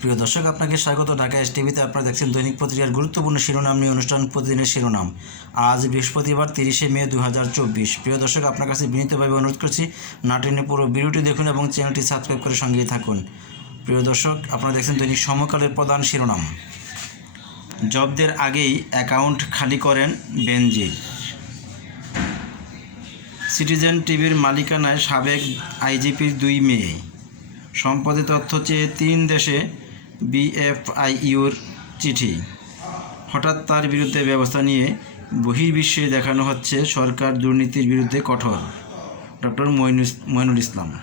প্রিয় দর্শক, আপনাকে স্বাগত। ঢাকা এস টিভিতে আপনারা দেখছেন দৈনিক পত্রিকার গুরুত্বপূর্ণ শিরোনাম নিয়ে অনুষ্ঠান, প্রতিদিনের শিরোনাম। আজ বৃহস্পতিবার তিরিশে মে দু হাজার চব্বিশ। প্রিয় দর্শক, আপনার কাছে বিনীতভাবে অনুরোধ করছি, নাটিনে পুরো ভিডিওটি দেখুন এবং চ্যানেলটি সাবস্ক্রাইব করে সঙ্গেই থাকুন। প্রিয় দর্শক, আপনারা দেখছেন দৈনিক সমকালের প্রধান শিরোনাম। জবদের আগেই অ্যাকাউন্ট খালি করেন বেনজির সিটিজেন টিভির মালিকানায় সাবেক আইজিপির দুই মেয়ে। সম্পদে তথ্য চেয়ে তিন দেশে বিএফআইইউর চিঠি। হঠাৎ তার বিরুদ্ধে ব্যবস্থা নিয়ে বহির্বিশ্বে দেখানো হচ্ছে সরকার দুর্নীতির বিরুদ্ধে কঠোর। ডক্টর মইনুল ইসলাম।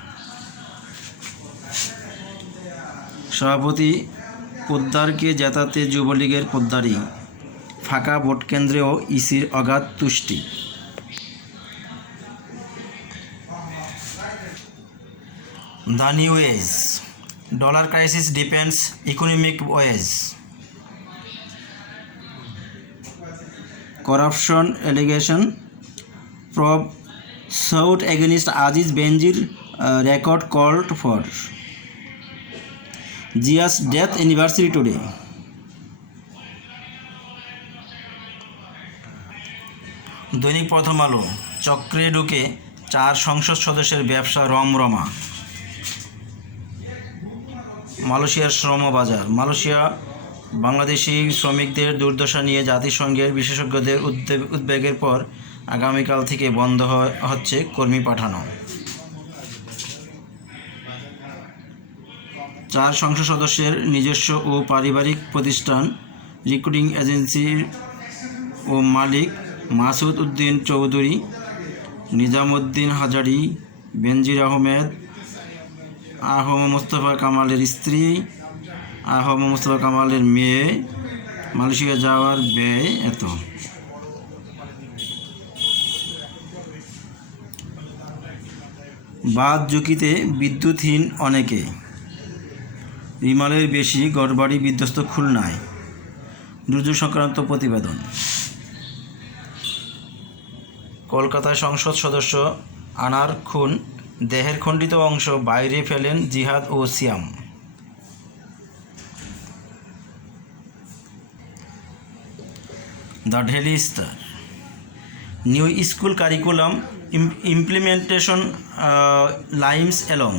সভাপতি পোদ্দারকে জেতাতে যুবলীগের পোদ্দারি। ফাঁকা ভোটকেন্দ্রেও ইসির অগাধ তুষ্টি। The dollar crisis depends economic wage. Corruption, allegation, probe, sought against Aziz Benazir record called for Zia's death university today. Dainik Prothom Alo, চক্রে ঢুকে চার সংসদ সদস্যের ব্যবসা রমরমা। মালয়েশিয়ার শ্রম বাজার। মালয়েশিয়া বাংলাদেশি শ্রমিকদের দুর্দশা নিয়ে জাতিসংঘের বিশেষজ্ঞদের উদ্বে- উদ্বেগের পর আগামীকাল থেকে বন্ধ হচ্ছে কর্মী পাঠানো। চার সংসদ সদস্যের নিজস্ব ও পারিবারিক প্রতিষ্ঠান রিক্রুটিং এজেন্সির ও মালিক মাসুদ উদ্দিন চৌধুরী, নিজামুদ্দিন হাজারি, বেনজির আহমেদ আহম মোস্তফা কামালের স্ত্রী, আহম মোস্তফা কামালের মেয়ে, মালয়েশিয়া যাওয়ার ব্যয় এত। বাদ ঝুঁকিতে বিদ্যুৎহীন অনেকে। রিমালের বেশি গড়বাড়ি বিধ্বস্ত খুলনায়। দুর্যোগ সংক্রান্ত প্রতিবেদন। কলকাতায় সংসদ সদস্য আনার খুন দেহের খণ্ডিত অংশ বাইরে ফেলেন জিহাদ ও Siam. The daily star new school curriculum implementation limps along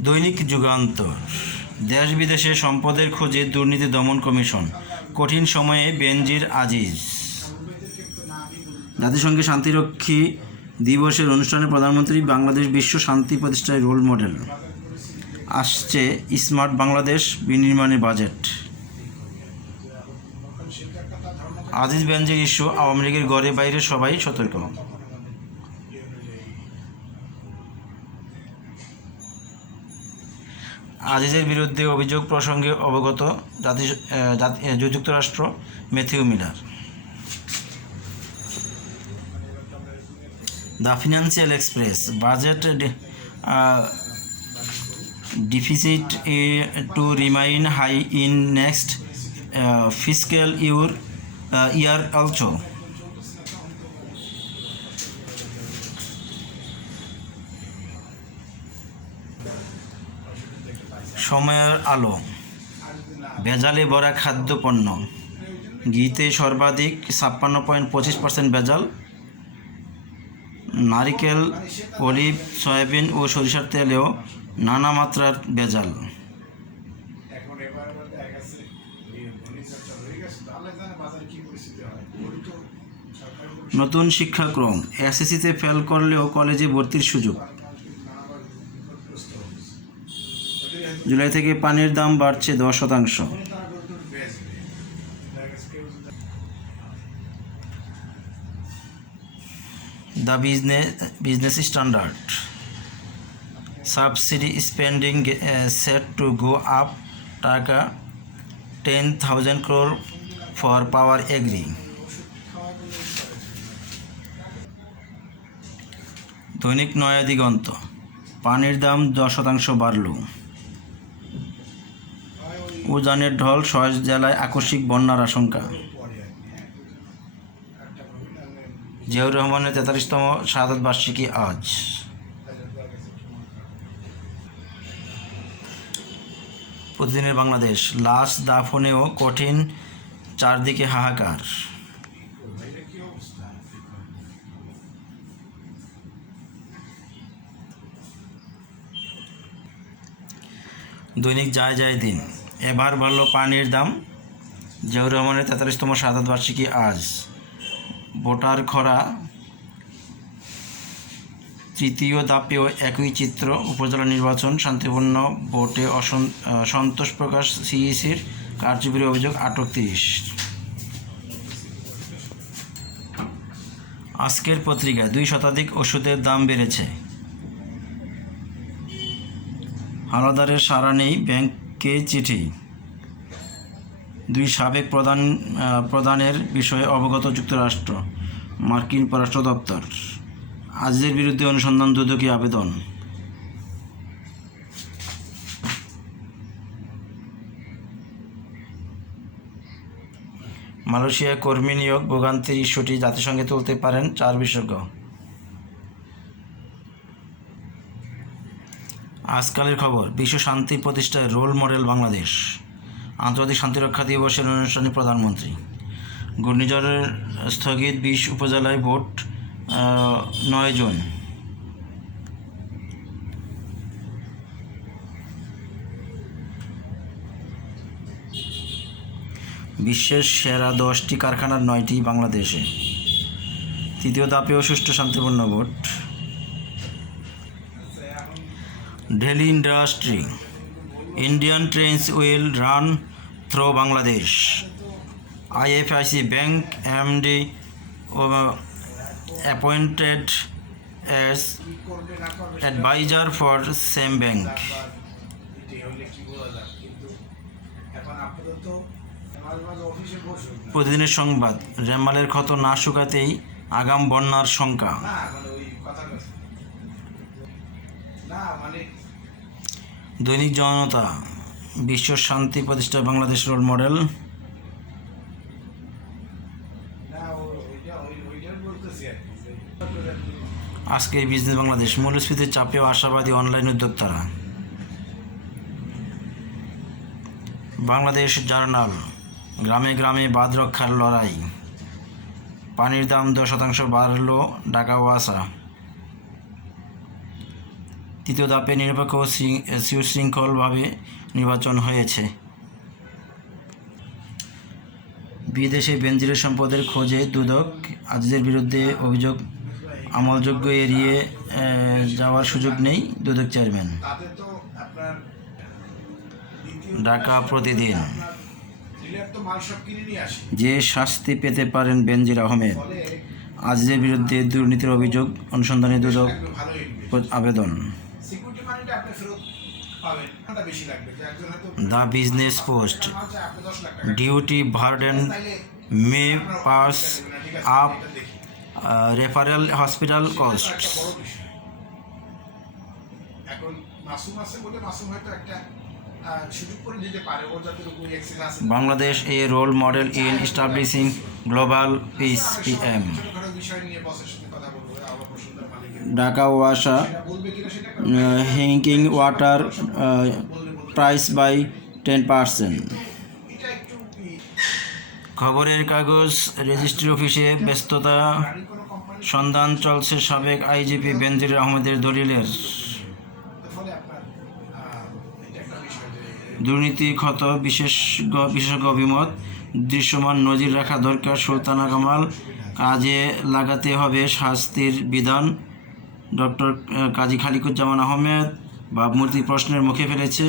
Dainik Jugantor. দেশ বিদেশে সম্পদের খোঁজে দুর্নীতি দমন কমিশন। কঠিন সময়ে বেনজির আজিজ। জাতিসংঘের শান্তিরক্ষী দিবসের অনুষ্ঠানে প্রধানমন্ত্রী বাংলাদেশ বিশ্ব শান্তি প্রতিষ্ঠায় রোল মডেল। আসছে স্মার্ট বাংলাদেশ বিনির্মাণের বাজেট। আজিজ বেনজির ইস্যু, আওয়ামী লীগের ঘরে বাইরে সবাই সতর্ক আজিজের বিরুদ্ধে অভিযোগ প্রসঙ্গে অবগত জাতি যুক্তরাষ্ট্র, Matthew Miller. The financial express budget deficit to remain high in next fiscal your year also সময়ের আলো, ভেজালে ভরা খাদ্যপণ্য ঘিতে সর্বাধিক ছাপ্পান্ন পয়েন্ট পঁচিশ পার্সেন্ট ভেজাল। নারিকেল, অলিভ, সয়াবিন ও সরিষার তেলেও নানা মাত্রার ভেজাল। নতুন শিক্ষাক্রম, এসএসসিতে ফেল করলেও কলেজে ভর্তির সুযোগ। জুলাই থেকে পানির দাম বাড়ছে দশ শতাংশ। The business business standard. Subsidy spending set to go up taka ten thousand crore for power agri. Dainik Naya Diganta, পানির দাম দশ শতাংশ বাড়ল। উজানের ঢল ছয় জেলায় আকস্মিক বন্যার আশঙ্কা। জিয়াউর রহমানের তেতাল্লিশতম শাহাদ বার্ষিকী আজ। প্রতিদিনের বাংলাদেশ, লাশ দাফনেও কঠিন, চারদিকে হাহাকার। দৈনিক যায় যায় দিন। এবার বাড়ল পানির দাম। জিয়াউর রহমানের তেতাল্লিশতম শাহাদ বার্ষিকী আজ। ভোটার খরা তৃতীয় ধাপেও একই চিত্র, উপজেলা নির্বাচন, শান্তিপূর্ণ ভোটে সন্তোষ প্রকাশ, সিইসির কারচুপির অভিযোগ আটক তিরিশ। আজকের পত্রিকায় দুই শতাধিক ওষুধের দাম বেড়েছে। হানাদারের সাড়া নেই ব্যাংকে চিঠি। দুই সাবেক প্রধান প্রধানের বিষয়ে অবগত যুক্তরাষ্ট্র। মার্কিন পররাষ্ট্র দপ্তর আজিজের বিরুদ্ধে অনুসন্ধান দুদকি আবেদন। মালয়েশিয়ায় কর্মী নিয়োগ ভোগান্তির ইস্যুটি জাতিসংঘে তুলতে পারেন চার বিশেষজ্ঞ। আজকালের খবর, বিশ্ব শান্তি প্রতিষ্ঠায় রোল মডেল বাংলাদেশ। আন্তর্জাতিক শান্তিরক্ষা দিবসের অনুষ্ঠানে প্রধানমন্ত্রী। ঘূর্ণিঝড়ের স্থগিত বিশ উপজেলায় ভোট নয় জুন। বিশ্বের সেরা দশটি কারখানার নয়টি বাংলাদেশে। তৃতীয় ধাপেও সুষ্ঠু শান্তিপূর্ণ vote. Daily industry, Indian trains will run through Bangladesh. IFIC bank, MD appointed as adviser for same bank. প্রতিদিনের সংবাদ, রেমালের ক্ষত না শুকাতেই আগাম বন্যার শঙ্কা। দৈনিক জনতা, বিশ্ব শান্তি প্রতিষ্ঠা বাংলাদেশ রোল মডেল। আজকের বিজনেস বাংলাদেশ মূল্যস্ফীতির চাপেও আশাবাদী অনলাইন উদ্যোক্তারা। বাংলাদেশ জার্নাল, গ্রামে গ্রামে বাদ রক্ষার লড়াই। পানির দাম দশ শতাংশ বাড়ল ঢাকা ওয়াসা তৃতীয় ধাপে নিরপেক্ষ সুশৃঙ্খলভাবে নির্বাচন হয়েছে। বিদেশে বেনজিরের সম্পদের খোঁজে দুদক আজিজের বিরুদ্ধে অভিযোগ আমলযোগ্য এড়িয়ে যাওয়ার সুযোগ নেই দুদক চেয়ারম্যান। ঢাকা প্রতিদিন। যে শাস্তি পেতে পারেন বেনজির আহমেদ, আজিজের বিরুদ্ধে দুর্নীতির অভিযোগ অনুসন্ধানে দুদক আবেদন। The business post. ডিউটি তাইলে মে pass up referral hospital cost. Bangladesh A role model in establishing global piece PM বিষয় নিয়ে বসের সাথে কথা ঢাকা ওয়াসা হ্যাঙ্কিং water price by ten percent খবরের কাগজ রেজিস্ট্রি অফিসে ব্যস্ততা, সন্ধান চলছে সাবেক আইজিপি বেনজির আহমেদের দলিলের। দুর্নীতি ক্ষত বিশেষজ্ঞ বিশেষজ্ঞ অভিমত, দৃশ্যমান নজির রাখা দরকার সুলতানা কামাল, কাজে লাগাতে হবে শাস্তির বিধান। ডক্টর কাজী খালিকুজ্জামান আহমেদ ভাবমূর্তি প্রশ্নের মুখে ফেলেছে।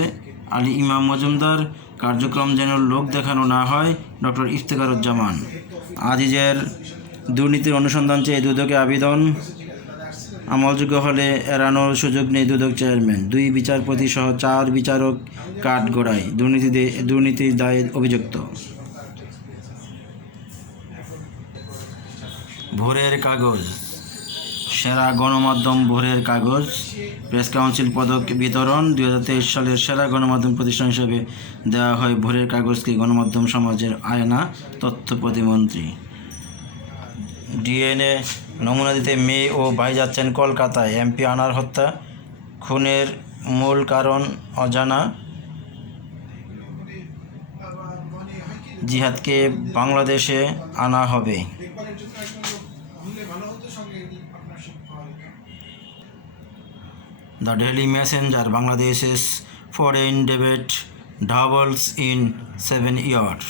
আলী ইমাম মজুমদার, কার্যক্রম যেন লোক দেখানো না হয়, ডক্টর ইফতেখারুজ্জামান আজিজের দুর্নীতির অনুসন্ধান চেয়ে দুদকে আবেদন। আমলযোগ্য হলে এড়ানোর সুযোগ নেই দুদক চেয়ারম্যান। দুই বিচারপতি সহ চার বিচারক কাঠগড়ায় দুর্নীতি দুর্নীতির দায়ে অভিযুক্ত। ভোরের কাগজ। সেরা গণমাধ্যম ভোরের কাগজ, প্রেস কাউন্সিল পদক বিতরণ দু হাজার তেইশ সালের সেরা গণমাধ্যম প্রতিষ্ঠান হিসেবে দেওয়া হয় ভোরের কাগজকে গণমাধ্যম সমাজের আয়না, তথ্য প্রতিমন্ত্রী। ডিএনএ নমুনা দিতে মেয়ে ও ভাই যাচ্ছেন কলকাতায়। এমপি আনার হত্যা, খুনের মূল কারণ অজানা। জিহাদকে বাংলাদেশে আনা হবে। The Daily Messenger Bangladesh's foreign debt doubles in seven years.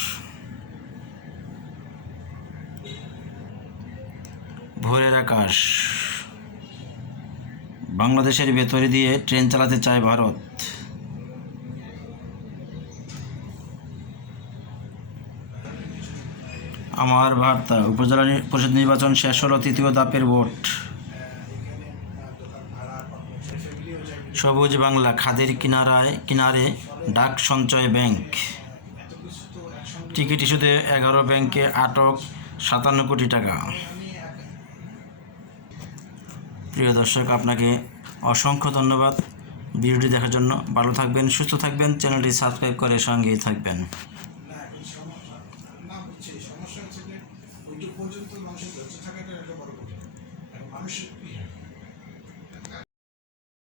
ভোরের আকাশ। বাংলাদেশের ভেতরে দিয়ে ট্রেন চালাতে চায় ভারত। আমার বার্তা, উপজেলা পরিষদ নির্বাচন শেষ হলো তৃতীয় ধাপের ভোট। সবুজ বাংলা, খাদের কিনারায়, কিনারে ডাক সঞ্চয় ব্যাংক। টিকিট ইস্যুতে এগারো ব্যাংকে আটক সাতান্ন কোটি টাকা। প্রিয় দর্শক, আপনাকে অসংখ্য ধন্যবাদ। ভিডিওটি দেখার জন্য ভালো থাকবেন, সুস্থ থাকবেন। চ্যানেলটি সাবস্ক্রাইব করে সঙ্গেই থাকবেন।